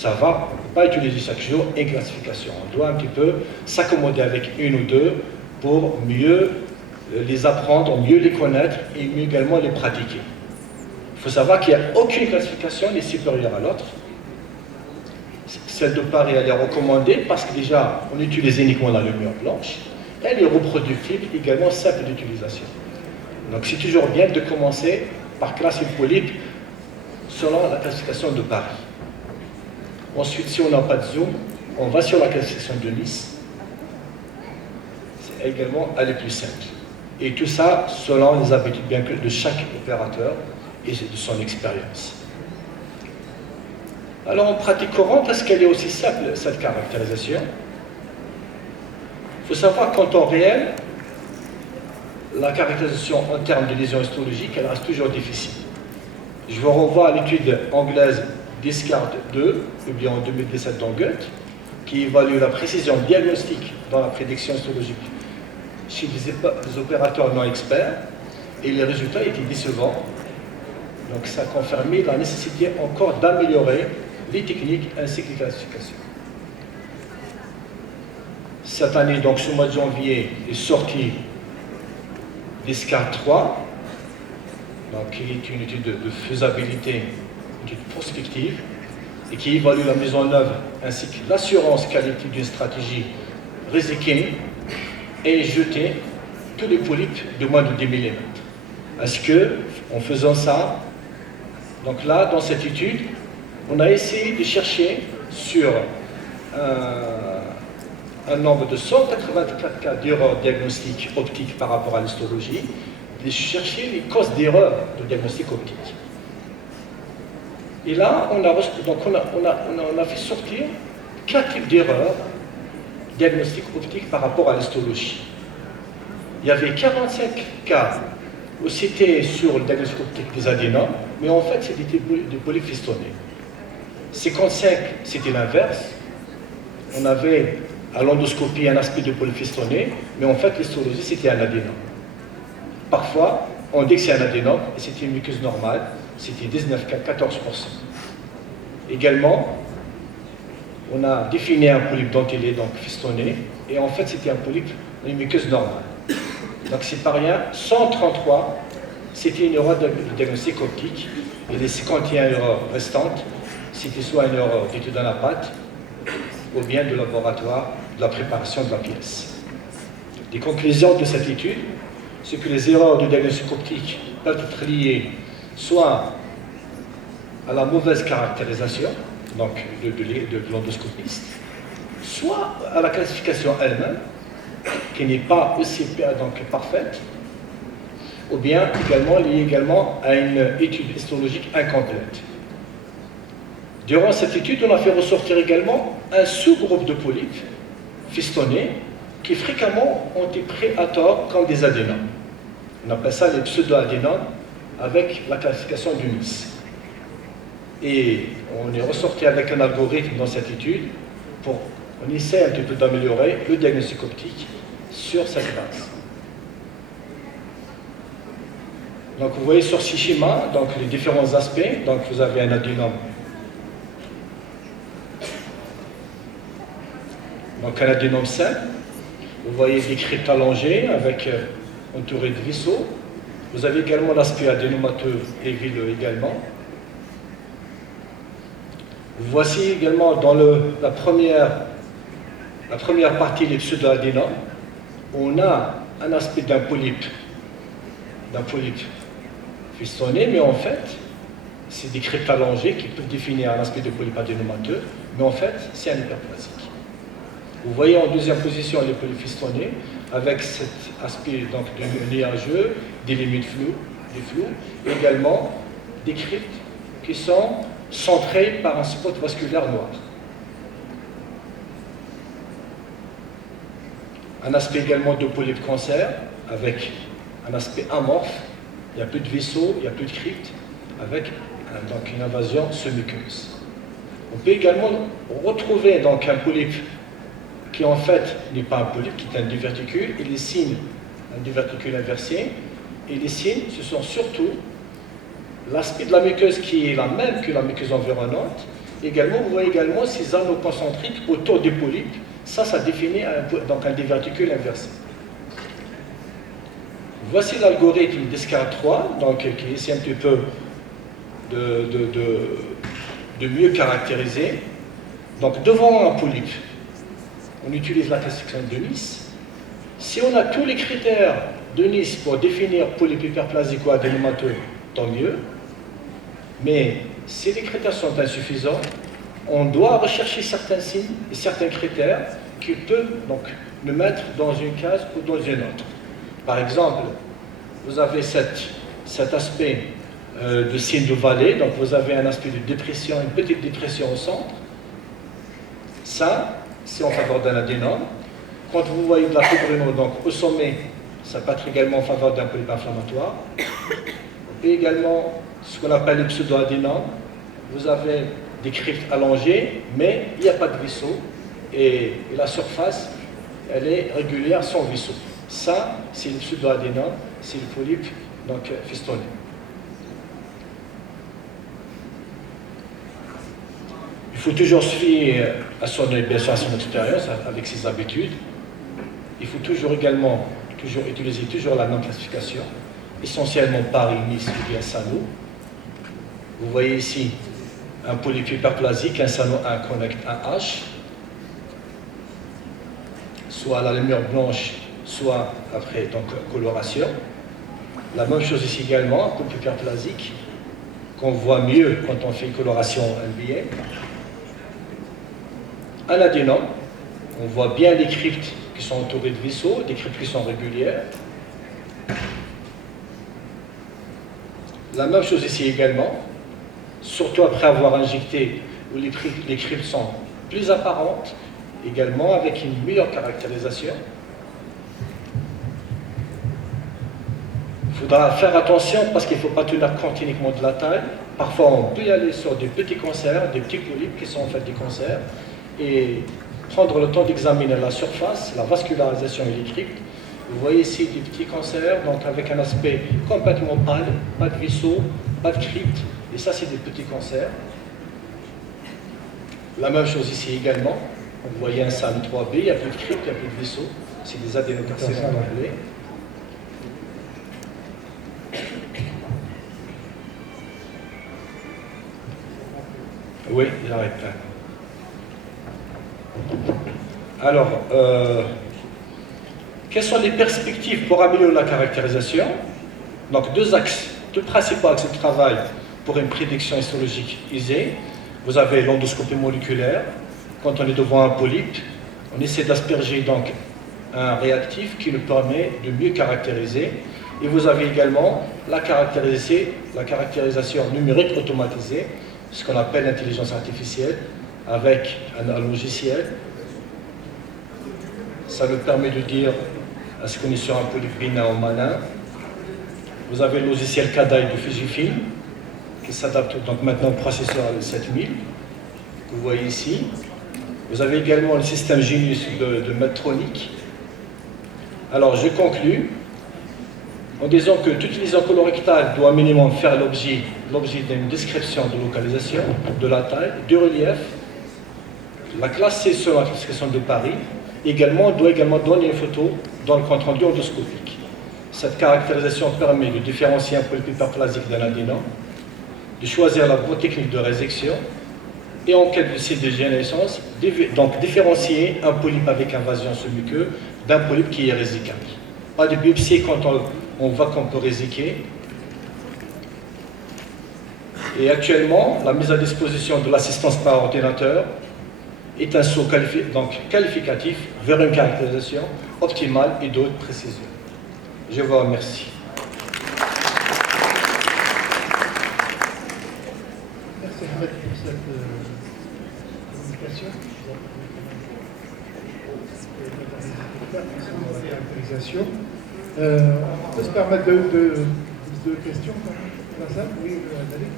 ça va, on ne peut pas utiliser chaque jour une classification. On doit un petit peu s'accommoder avec une ou deux pour mieux les apprendre, mieux les connaître et mieux également les pratiquer. Il faut savoir qu'il n'y a aucune classification n'est supérieure à l'autre. Celle de Paris, elle est recommandée parce que déjà, on utilise uniquement la lumière blanche. Elle est reproductible, également simple d'utilisation. Donc c'est toujours bien de commencer par classer le polype selon la classification de Paris. Ensuite, si on n'a pas de zoom, on va sur la classification de Nice. C'est également, elle est plus simple. Et tout ça selon les habitudes bien que de chaque opérateur et de son expérience. Alors en pratique courante, est-ce qu'elle est aussi simple, cette caractérisation? Il faut savoir qu'en temps réel, la caractérisation en termes de lésions histologiques, elle reste toujours difficile. Je vous renvoie à l'étude anglaise Discard 2, publiée en 2017 dans Goethe, qui évalue la précision diagnostique dans la prédiction histologique chez des opérateurs non experts, et les résultats étaient décevants. Donc ça confirmait la nécessité encore d'améliorer les techniques ainsi que les classifications. Cette année, donc ce mois de janvier, est sorti Discard 3, donc, qui est une étude de faisabilité, une étude prospective, et qui évalue la mise en œuvre ainsi que l'assurance qualité d'une stratégie Resekin et jeter tous les polypes de moins de 10 mm. Est-ce que, en faisant ça, donc là, dans cette étude, on a essayé de chercher sur un nombre de 184 cas d'erreurs diagnostiques optiques par rapport à l'histologie, de chercher les causes d'erreurs de diagnostic optique. Et là, on a fait sortir 4 types d'erreurs diagnostiques optiques par rapport à l'histologie. Il y avait 45 cas où c'était sur le diagnostic optique des adénomes, mais en fait, c'était des polypes fistonnés. 55, c'était l'inverse. On avait à l'endoscopie un aspect de polype fistonné, mais en fait, l'histologie, c'était un adénome. Parfois, on dit que c'est un adénome, et c'était une muqueuse normale, c'était 14%. Également, on a défini un polype dentellé, donc fistonné, et en fait, c'était un polype, une muqueuse normale. Donc, c'est pas rien. 133, c'était une erreur de diagnostic optique, et les 51 erreurs restantes, c'était soit une erreur d'étude dans la pâte, ou bien de laboratoire, de la préparation de la pièce. Les conclusions de cette étude, c'est que les erreurs de diagnostic optique peuvent être liées soit à la mauvaise caractérisation donc de l'endoscopiste, soit à la classification elle-même, qui n'est pas aussi donc, parfaite, ou bien également liée également à une étude histologique incomplète. Durant cette étude, on a fait ressortir également un sous-groupe de polypes fistonnés qui fréquemment ont été pris à tort comme des adénomes. On appelle ça les pseudo-adénomes avec la classification du Nice. Et on est ressorti avec un algorithme dans cette étude on essaie un petit peu d'améliorer le diagnostic optique sur cette base. Donc vous voyez sur ce schéma donc, les différents aspects. Donc vous avez un adénome. Donc un adénome simple. Vous voyez des cryptes allongées avec entouré de vaisseaux. Vous avez également l'aspect adénomateux et villeux également. Voici également dans la première partie des pseudo-adénomes, on a un aspect d'un polype fistonné, mais en fait, c'est des cryptes allongées qui peuvent définir un aspect de polype adénomateux, mais en fait, c'est un hyperplasique. Vous voyez en deuxième position les polypes fistonnés, avec cet aspect donc, de nuageux, des limites floues, des flous, et également des cryptes qui sont centrées par un spot vasculaire noir. Un aspect également de polype cancer, avec un aspect amorphe, il n'y a plus de vaisseau, il n'y a plus de crypte, avec donc une invasion semi-muqueuse. On peut également retrouver donc, un polype qui en fait n'est pas un polype, qui est un diverticule, et les signes, un diverticule inversé, et les signes, ce sont surtout l'aspect de la muqueuse qui est la même que la muqueuse environnante, Également, vous voyez également ces anneaux concentriques autour des polypes. Ça définit donc un diverticule inversé. Voici l'algorithme d'Escar3, donc qui essaie un petit peu de mieux caractériser. Donc devant un polype, on utilise la classification de Nice. Si on a tous les critères de Nice pour définir polype hyperplasique ou adénomateux, tant mieux. Mais si les critères sont insuffisants, on doit rechercher certains signes et certains critères qui peuvent donc nous mettre dans une case ou dans une autre. Par exemple, vous avez cet aspect de signe de vallée, donc vous avez un aspect de dépression, une petite dépression au centre. Ça, c'est en faveur d'un adénome. Quand vous voyez de la fibrino, donc au sommet, ça peut être également en faveur d'un polype inflammatoire. Et également, ce qu'on appelle le pseudo-adénome, vous avez des cryptes allongées, mais il n'y a pas de vaisseau, et la surface, elle est régulière sans vaisseau. Ça, c'est le pseudo-adénome, c'est le polype donc festonné. Il faut toujours suivre à son expérience, avec ses habitudes. Il faut toujours également utiliser la même classification, essentiellement Paris, Nice ou bien Saint-Lô. Vous voyez ici un polype hyperplasique, un Saint-Lô, un connect, un H, soit à la lumière blanche, soit après donc coloration. La même chose ici également, un polype hyperplasique, qu'on voit mieux quand on fait une coloration NBA. Un adénome, on voit bien les cryptes qui sont entourées de vaisseaux, des cryptes qui sont régulières. La même chose ici également, surtout après avoir injecté où les cryptes sont plus apparentes, également avec une meilleure caractérisation. Il faudra faire attention parce qu'il ne faut pas tenir compte uniquement de la taille. Parfois, on peut y aller sur des petits cancers, des petits polypes qui sont en fait des cancers, et prendre le temps d'examiner la surface, la vascularisation et les cryptes. Vous voyez ici des petits cancers, donc avec un aspect complètement pâle, pas de vaisseau, pas de crypte, et ça c'est des petits cancers. La même chose ici également, vous voyez un SAM 3B, il n'y a plus de crypte, il n'y a plus de vaisseau, c'est des adénocarcinomes anglais. Oui, j'arrête. Alors, quelles sont les perspectives pour améliorer la caractérisation? Donc, deux principaux axes de travail pour une prédiction histologique aisée. Vous avez l'endoscopie moléculaire. Quand on est devant un polype, on essaie d'asperger donc un réactif qui nous permet de mieux caractériser. Et vous avez également la caractérisation numérique automatisée, ce qu'on appelle l'intelligence artificielle, avec un logiciel. Ça nous permet de dire est-ce qu'on est sur un polype bénin ou malin. Vous avez le logiciel CADAI de Fujifilm qui s'adapte donc maintenant au processeur 7000 que vous voyez ici. Vous avez également le système Genius de Medtronic. Alors je conclus en disant que toute lésion colorectale doit minimum faire l'objet d'une description de localisation, de la taille, du relief, la classe C sur la classification de Paris. Également, doit également donner une photo dans le compte rendu endoscopique. Cette caractérisation permet de différencier un polype hyperplasique d'un adénome, de choisir la bonne technique de résection et en cas de dégénérescence, donc différencier un polype avec invasion sous-muqueux d'un polype qui est résicable. Pas de biopsie quand on voit qu'on peut résiquer. Et actuellement, la mise à disposition de l'assistance par ordinateur est un saut qualificatif vers une caractérisation optimale et d'autres précisions. Je vous remercie. Merci Ahmed pour cette communication. Caractérisation. On peut se permettre deux questions quand même. Oui, David.